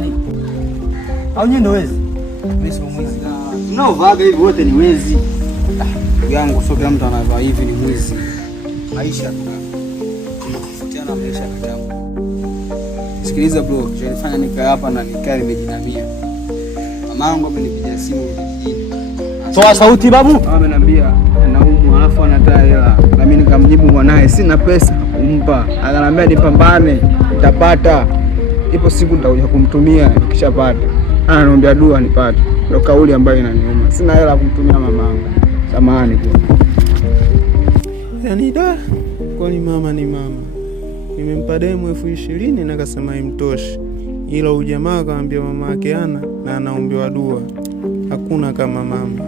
nani? Au nyinyi ndio wezi? Mimi sio mwizi. Mnaovaga hivi wote ni wezi. Ndugu yangu, sio kila mtu anavaa hivi ni mwizi. Maisha tunafutiana maisha kitambo. Sikiliza bro, nilifanya nikae hapa na nikae nimejinamia. Mamangu amenipigia simu kijijini. Toa sauti babu. Ameniambia anaumwa alafu anataka hela. Na mimi nikamjibu mwanae sina pesa kumpa. Akaniambia nipambane, nitapata. Ipo siku nitakuja kumtumia nikishapata. Ananiambia dua nipate. Ndio kauli ambayo inaniuma. Sina hela kumtumia mamangu. Samahani bro. Yaani kwani mama ni mama. Nimempa demu 20,000 na akasema imtoshi. Ila ujamaa akamwambia mama yake ana na anaombewa dua. Hakuna kama mama.